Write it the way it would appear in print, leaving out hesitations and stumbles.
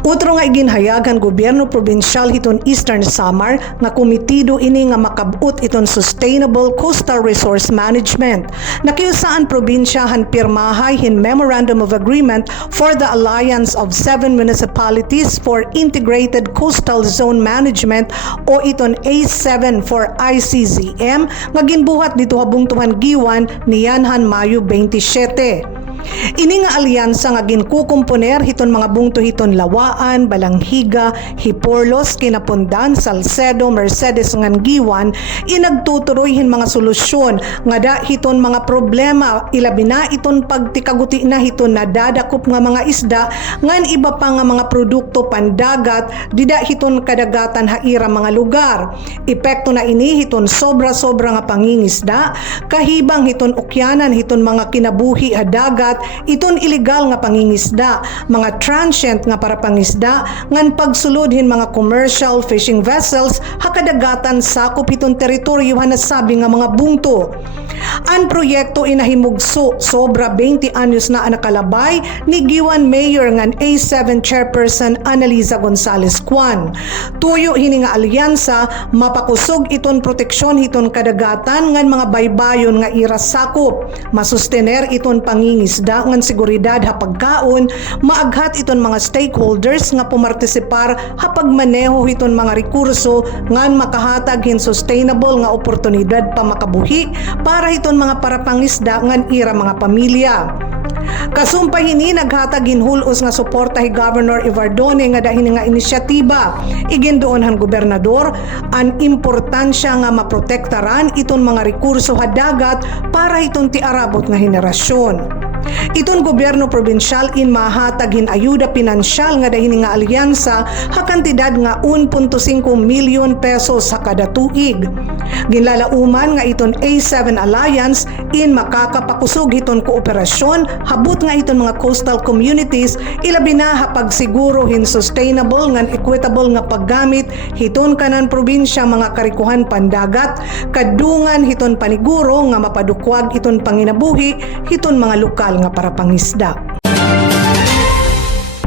Utro nga iginhayagan gobyerno probinsyal hiton Eastern Samar nga komitido ini nga makabut iton Sustainable Coastal Resource Management. Nakiusaan probinsya han pirmahay hin Memorandum of Agreement for the Alliance of 7 Municipalities for Integrated Coastal Zone Management o iton A7 for ICZM nga ginbuhat dito habung Giwan niyanhan Mayo 27. Ini nga alyansa nga ginkukomponer hiton mga bungto hiton Lawaan, Balanghiga, Hiporlos, Kinapundan, Salcedo, Mercedes ngan Giwan inagtuturoy hin mga solusyon nga da hiton mga problema ilabi na iton pagtikaguti na hiton nadadakop nga mga isda ngan iba pa nga mga produkto pandagat dida hiton kadagatan haira mga lugar. Epekto na ini hiton sobra-sobra nga pangingisda, kahibang hiton okyanan hiton mga kinabuhi a dagat iton illegal nga pangingisda, mga transient nga para pangisda ngan pagsulodhin mga commercial fishing vessels hakadagatan sakop iton teritoryo hanasabi nga mga bungto. Ang proyekto inahimugso sobra 20 anyos na nakalabay ni Giwan Mayor ngan A7 Chairperson Annalisa Gonzalez Cuan. Tuyo hini nga alyansa mapakusog iton proteksyon hiton kadagatan ngan mga baybayon nga irasakop, masustener iton pangingisda ngan seguridad ha pagkaon, maaghat iton mga stakeholders nga pumartisipar ha pagmaneho iton mga rekurso ngan makahatag hin sustainable nga oportunidad pa makabuhi para iton mga parapangisda ngan ira mga pamilya. Kasumpay hini naghatag ginhulos nga suporta hi Governor Ivardone nga dahil nga inisyatiba igindoon han gobernador ang importansya nga maprotektaran iton mga rekurso ha dagat para iton ti arabot nga henerasyon. Iton gobyerno probinsyal in mahatag hin ayuda pinansyal nga dahil nga alyansa ha kantidad nga 1.5 milyon pesos sa kada tuig. Ginlalauman nga iton A7 Alliance in makakapakusog iton kooperasyon habut nga iton mga coastal communities ilabi na ha pagsiguro hin sustainable ngan equitable nga paggamit hiton kanan probinsya mga karikuhan pandagat kadungan hiton paniguro nga mapadukwag iton panginabuhi hiton mga lokal nga para pangisda.